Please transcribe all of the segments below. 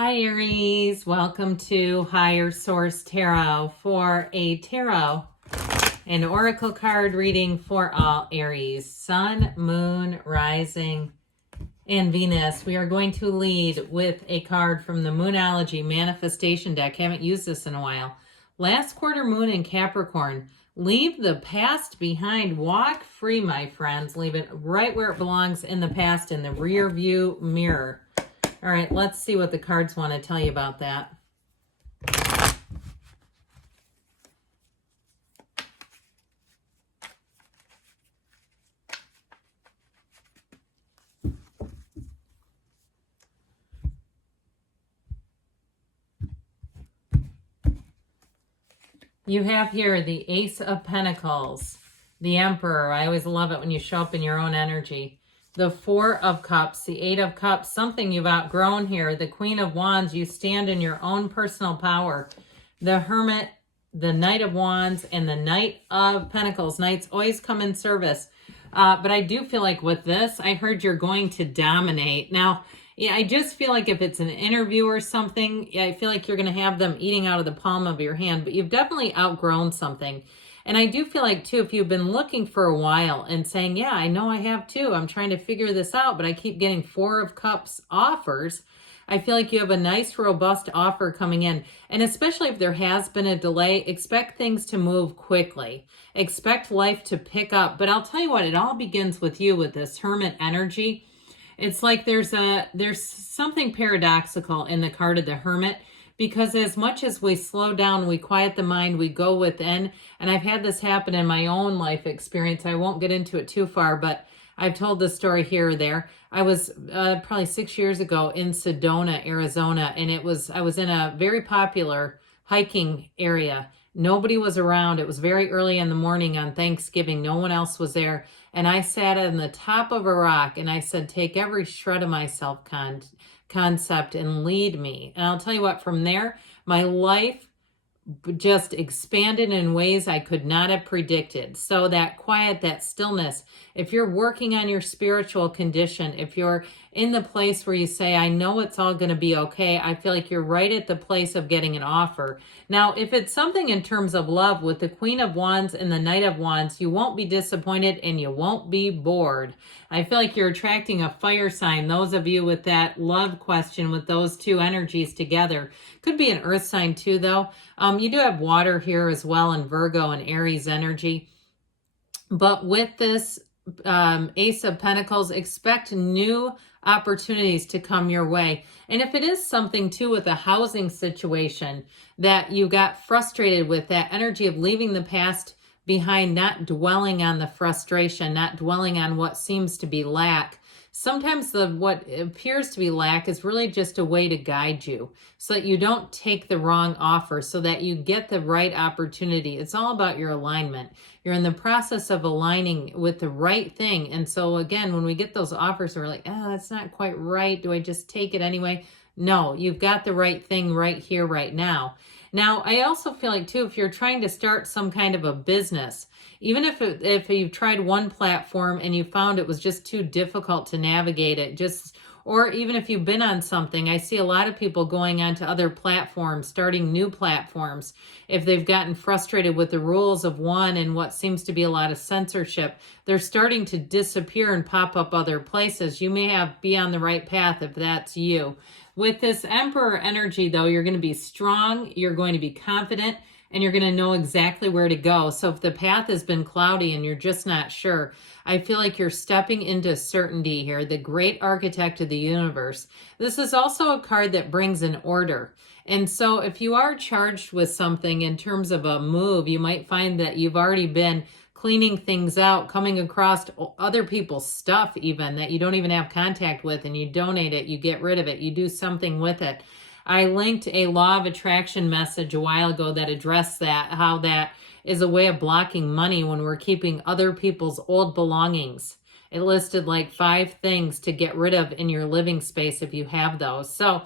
Hi Aries, welcome to Higher Source Tarot for a tarot and oracle card reading for all Aries, Sun, Moon, Rising, and Venus. We are going to lead with a card from the Moonology Manifestation deck. Haven't used this in a while. Last quarter moon in Capricorn. Leave the past behind. Walk free, my friends. Leave it right where it belongs in the past, in the rear view mirror. All right, let's see what the cards want to tell you about that. You have here the Ace of Pentacles, the Emperor. I always love it when you show up in your own energy. The Four of Cups, the Eight of Cups, something you've outgrown here. The Queen of Wands, you stand in your own personal power. The Hermit, the Knight of Wands, and the Knight of Pentacles. Knights always come in service. But I do feel like with this, I heard you're going to dominate. Now, yeah, I just feel like if it's an interview or something, I feel like you're going to have them eating out of the palm of your hand. But you've definitely outgrown something. And I do feel like, too, if you've been looking for a while and saying, yeah, I know I have too. I'm trying to figure this out, but I keep getting Four of Cups offers. I feel like you have a nice, robust offer coming in. And especially if there has been a delay, expect things to move quickly. Expect life to pick up. But I'll tell you what, it all begins with you with this Hermit energy. It's like there's something paradoxical in the card of the Hermit. Because as much as we slow down, we quiet the mind, we go within. And I've had this happen in my own life experience. I won't get into it too far, but I've told the story here or there. I was probably 6 years ago in Sedona, Arizona, and I was in a very popular hiking area. Nobody was around. It was very early in the morning on Thanksgiving. No one else was there. And I sat on the top of a rock and I said, take every shred of myself concept and lead me. And I'll tell you what, from there, my life just expanded in ways I could not have predicted. So that quiet, that stillness, if you're working on your spiritual condition, if you're in the place where you say, I know it's all going to be okay, I feel like you're right at the place of getting an offer. Now, if it's something in terms of love with the Queen of Wands and the Knight of Wands, you won't be disappointed and you won't be bored. I feel like you're attracting a fire sign. Those of you with that love question with those two energies together. Could be an earth sign too, though. You do have water here as well in Virgo and Aries energy. But with this Ace of Pentacles, expect new opportunities to come your way. And if it is something too with a housing situation that you got frustrated with, that energy of leaving the past behind, not dwelling on the frustration, not dwelling on what seems to be lack. Sometimes what appears to be lack is really just a way to guide you so that you don't take the wrong offer, so that you get the right opportunity. It's all about your alignment. You're in the process of aligning with the right thing. And so again, when we get those offers, we're like, oh, that's not quite right. Do I just take it anyway? No, you've got the right thing right here, right now. Now, I also feel like, too, if you're trying to start some kind of a business, even if you've tried one platform and you found it was just too difficult to navigate it, or even if you've been on something, I see a lot of people going on to other platforms, starting new platforms. If they've gotten frustrated with the rules of one and what seems to be a lot of censorship, they're starting to disappear and pop up other places. You may be on the right path if that's you. With this Emperor energy, though, you're going to be strong, you're going to be confident, and you're going to know exactly where to go. So if the path has been cloudy and you're just not sure, I feel like you're stepping into certainty here, the great architect of the universe. This is also a card that brings an order. And so if you are charged with something in terms of a move, you might find that you've already been cleaning things out, coming across other people's stuff even that you don't even have contact with, and you donate it, you get rid of it, you do something with it. I linked a law of attraction message a while ago that addressed that, how that is a way of blocking money when we're keeping other people's old belongings. It listed like 5 things to get rid of in your living space if you have those. So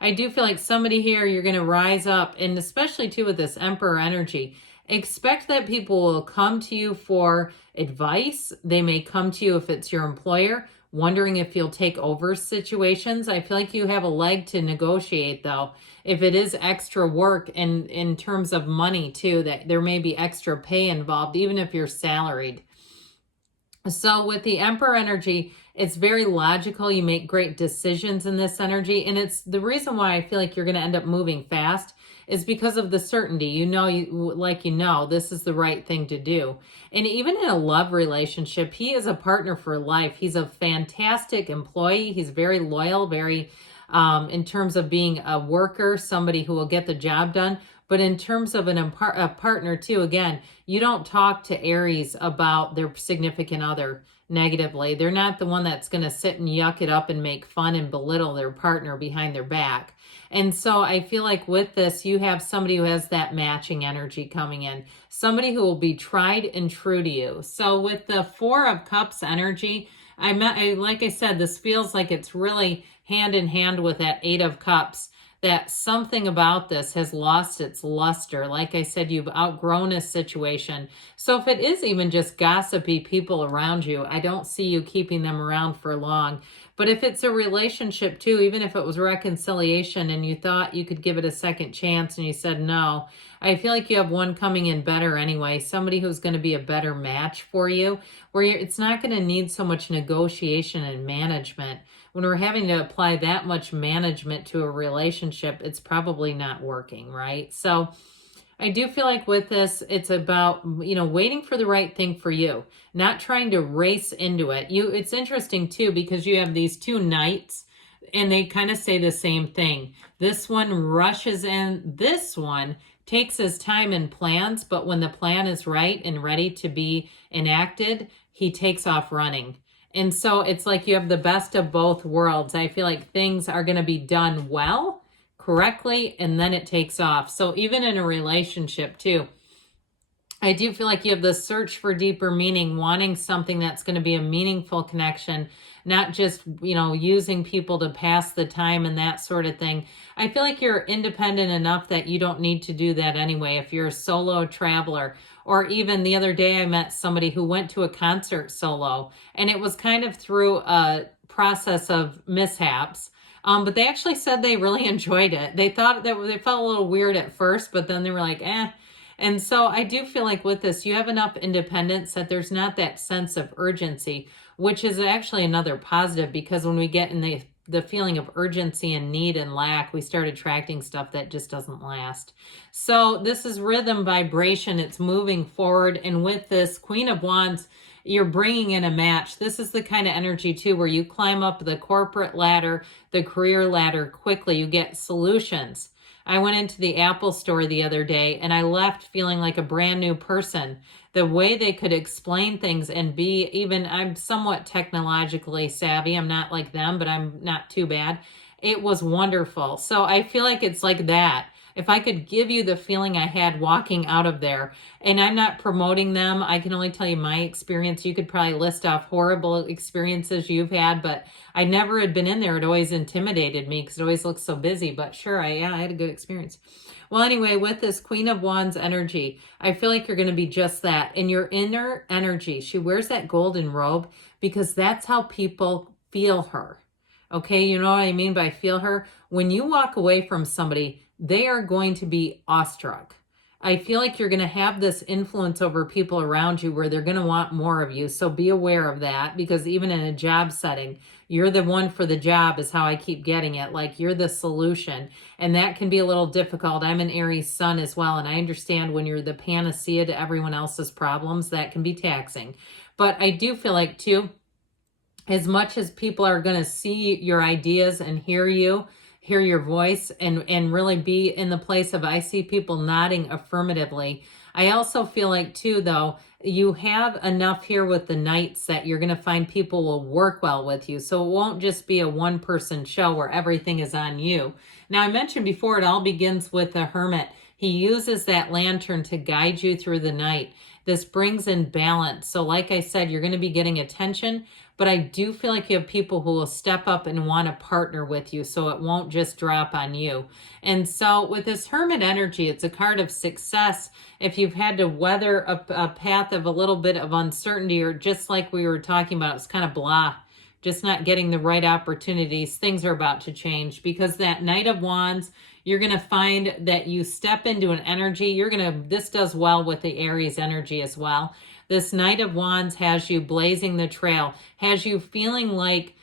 I do feel like somebody here, you're going to rise up, and especially too with this Emperor energy, expect that people will come to you for advice. They may come to you if it's your employer wondering if you'll take over situations. I feel like you have a leg to negotiate, though. If it is extra work, and in terms of money too, that there may be extra pay involved, even if you're salaried. So with the Emperor energy, it's very logical. You make great decisions in this energy. And it's the reason why I feel like you're going to end up moving fast is because of the certainty. This is the right thing to do. And even in a love relationship, he is a partner for life. He's a fantastic employee. He's very loyal, very in terms of being a worker, somebody who will get the job done. But in terms of a partner too, again, you don't talk to Aries about their significant other negatively. They're not the one that's going to sit and yuck it up and make fun and belittle their partner behind their back. And so I feel like with this, you have somebody who has that matching energy coming in, somebody who will be tried and true to you. So with the Four of Cups energy, like I said, this feels like it's really hand in hand with that Eight of Cups, that something about this has lost its luster. Like I said, you've outgrown a situation. So if it is even just gossipy people around you, I don't see you keeping them around for long. But if it's a relationship too, even if it was reconciliation and you thought you could give it a second chance and you said no, I feel like you have one coming in better anyway, somebody who's going to be a better match for you, where it's not going to need so much negotiation and management. When we're having to apply that much management to a relationship, it's probably not working, right? So I do feel like with this, it's about, waiting for the right thing for you, not trying to race into it. It's interesting too, because you have these two knights and they kind of say the same thing. This one rushes in, this one takes his time and plans, but when the plan is right and ready to be enacted, he takes off running. And so it's like you have the best of both worlds. I feel like things are going to be done well, correctly, and then it takes off. So even in a relationship too, I do feel like you have the search for deeper meaning, wanting something that's going to be a meaningful connection, not just, using people to pass the time and that sort of thing. I feel like you're independent enough that you don't need to do that anyway. If you're a solo traveler, or even the other day I met somebody who went to a concert solo, and it was kind of through a process of mishaps. But they actually said they really enjoyed it. They thought that they felt a little weird at first, but then they were like, eh. And so I do feel like with this, you have enough independence that there's not that sense of urgency, which is actually another positive, because when we get in the feeling of urgency and need and lack, we start attracting stuff that just doesn't last. So this is rhythm, vibration. It's moving forward. And with this Queen of Wands, you're bringing in a match. This is the kind of energy too, where you climb up the corporate ladder, the career ladder quickly. You get solutions. I went into the Apple store the other day and I left feeling like a brand new person. The way they could explain things and I'm somewhat technologically savvy. I'm not like them, but I'm not too bad. It was wonderful. So I feel like it's like that. If I could give you the feeling I had walking out of there, and I'm not promoting them, I can only tell you my experience. You could probably list off horrible experiences you've had, but I never had been in there. It always intimidated me because it always looks so busy, but sure, I had a good experience. Well, anyway, with this Queen of Wands energy, I feel like you're going to be just that. In your inner energy, she wears that golden robe because that's how people feel her. Okay, you know what I mean by feel her? When you walk away from somebody, they are going to be awestruck. I feel like you're going to have this influence over people around you where they're going to want more of you. So be aware of that, because even in a job setting, you're the one for the job is how I keep getting it. Like you're the solution. And that can be a little difficult. I'm an Aries sun as well. And I understand when you're the panacea to everyone else's problems, that can be taxing. But I do feel like too, as much as people are going to see your ideas and hear your voice and really be in the place of, I see people nodding affirmatively. I also feel like too, though, you have enough here with the Knights that you're going to find people will work well with you. So it won't just be a one-person show where everything is on you. Now, I mentioned before, it all begins with the Hermit. He uses that lantern to guide you through the night. This brings in balance. So like I said, you're going to be getting attention, but I do feel like you have people who will step up and want to partner with you, so it won't just drop on you. And so with this Hermit energy, it's a card of success. If you've had to weather a path of a little bit of uncertainty, or just like we were talking about, it's kind of blah just not getting the right opportunities. Things are about to change because that Knight of Wands, you're going to find that you step into an energy. This does well with the Aries energy as well. This Knight of Wands has you blazing the trail, has you feeling like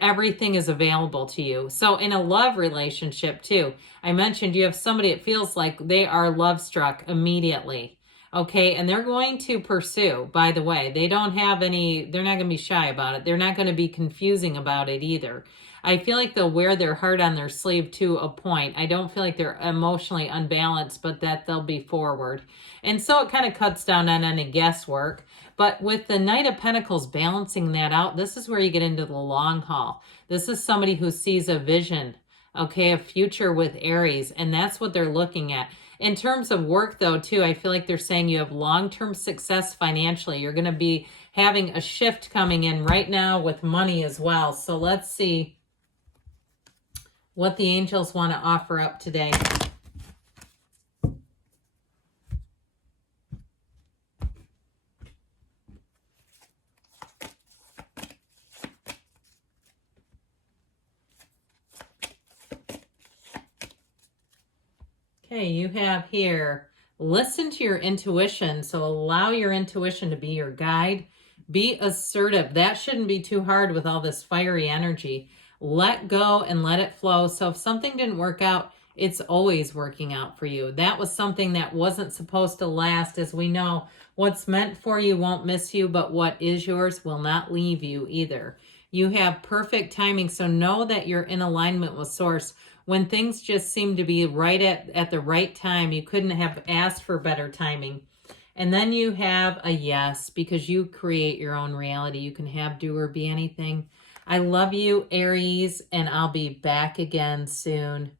everything is available to you. So in a love relationship too, I mentioned you have somebody, it feels like they are love struck immediately. Okay, and they're going to pursue, by the way. They're not going to be shy about it. They're not going to be confusing about it either. I feel like they'll wear their heart on their sleeve to a point. I don't feel like they're emotionally unbalanced, but that they'll be forward. And so it kind of cuts down on any guesswork. But with the Knight of Pentacles balancing that out, this is where you get into the long haul. This is somebody who sees a vision, okay, a future with Aries, and that's what they're looking at. In terms of work, though, too, I feel like they're saying you have long-term success financially. You're going to be having a shift coming in right now with money as well. So let's see what the angels want to offer up today. Okay, you have here, listen to your intuition. So allow your intuition to be your guide. Be assertive. That shouldn't be too hard with all this fiery energy. Let go and let it flow. So if something didn't work out, it's always working out for you. That was something that wasn't supposed to last. As we know, what's meant for you won't miss you, but what is yours will not leave you either. You have perfect timing. So know that you're in alignment with Source. When things just seem to be right at the right time, you couldn't have asked for better timing. And then you have a yes, because you create your own reality. You can have, do, or be anything. I love you, Aries, and I'll be back again soon.